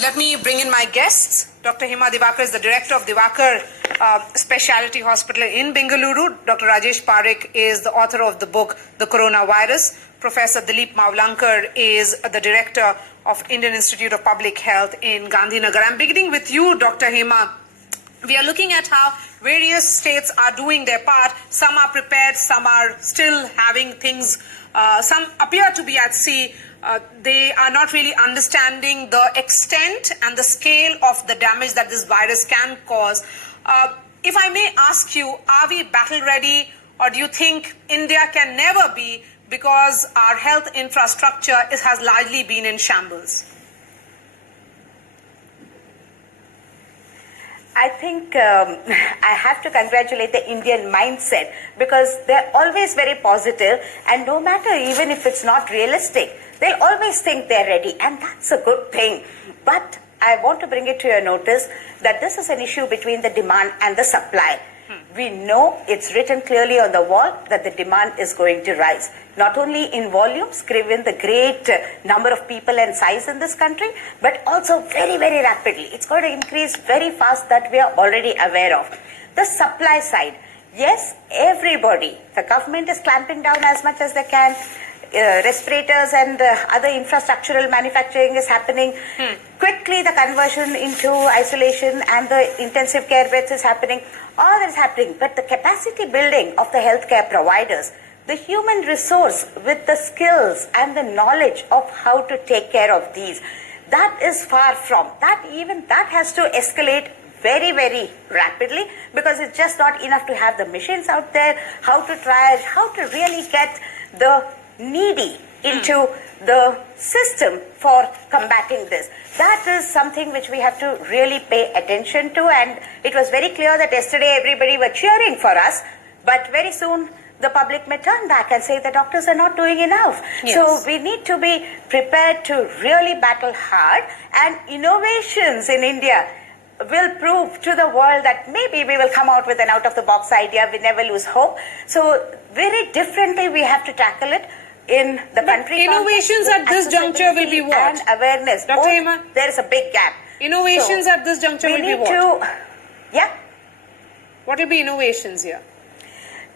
Let me bring in my guests. Dr. Hema Divakar is the director of Divakar Specialty Hospital in Bengaluru. Dr. Rajesh Parekh is the author of the book, The Coronavirus. Professor Dilip Mavlankar is the director of Indian Institute of Public Health in Gandhinagar. I'm beginning with you, Dr. Hema. We are looking at how various states are doing their part. Some are prepared, some are still having things, some appear to be at sea. They are not really understanding the extent and the scale of the damage that this virus can cause. If I may ask you, are we battle ready, or do you think India can never be because our health infrastructure has largely been in shambles? I think I have to congratulate the Indian mindset, because they're always very positive, and no matter even if it's not realistic, they'll always think they're ready, and that's a good thing. But I want to bring it to your notice that this is an issue between the demand and the supply. We know it's written clearly on the wall that the demand is going to rise, not only in volumes, given the great number of people and size in this country, but also very, very rapidly. It's going to increase very fast, that we are already aware of. The supply side, yes, everybody, the government is clamping down as much as they can. Respirators and other infrastructural manufacturing is happening. Quickly the conversion into isolation and the intensive care beds is happening. All that is happening, but the capacity building of the healthcare providers, the human resource with the skills and the knowledge of how to take care of these, that is far from. That has to escalate very, very rapidly, because it's just not enough to have the machines out there, how to triage, how to really get the needy into the system for combating this. That is something which we have to really pay attention to, and it was very clear that yesterday everybody were cheering for us, but very soon the public may turn back and say the doctors are not doing enough. Yes. So we need to be prepared to really battle hard, and innovations in India will prove to the world that maybe we will come out with an out-of-the-box idea. We never lose hope. So very differently we have to tackle it in the country. Innovations at this juncture will be what? And awareness. Dr. Hema? There is a big gap. Innovations at this juncture will be what? Yeah. What will be innovations here?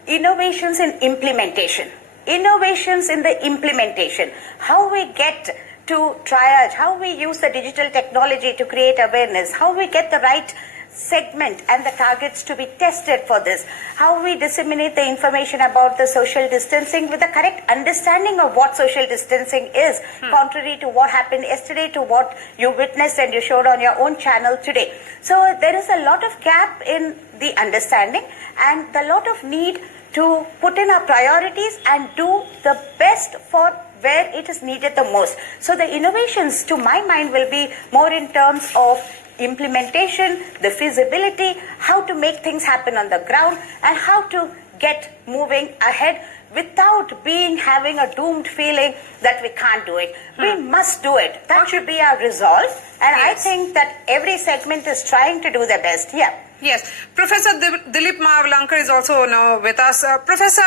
Innovations in implementation. Innovations in the implementation. How we get to triage, how we use the digital technology to create awareness, how we get the right segment and the targets to be tested for this, how we disseminate the information about the social distancing with the correct understanding of what social distancing is, contrary to what happened yesterday, to what you witnessed and you showed on your own channel today. So there is a lot of gap in the understanding and a lot of need to put in our priorities and do the best for where it is needed the most. So the innovations, to my mind, will be more in terms of implementation, the feasibility, how to make things happen on the ground, and how to get moving ahead without having a doomed feeling that we can't do it. We must do it. That should be our resolve, and I think that every segment is trying to do their best. Yeah. Yes. Professor Dilip Mavlankar is also now with us. Professor,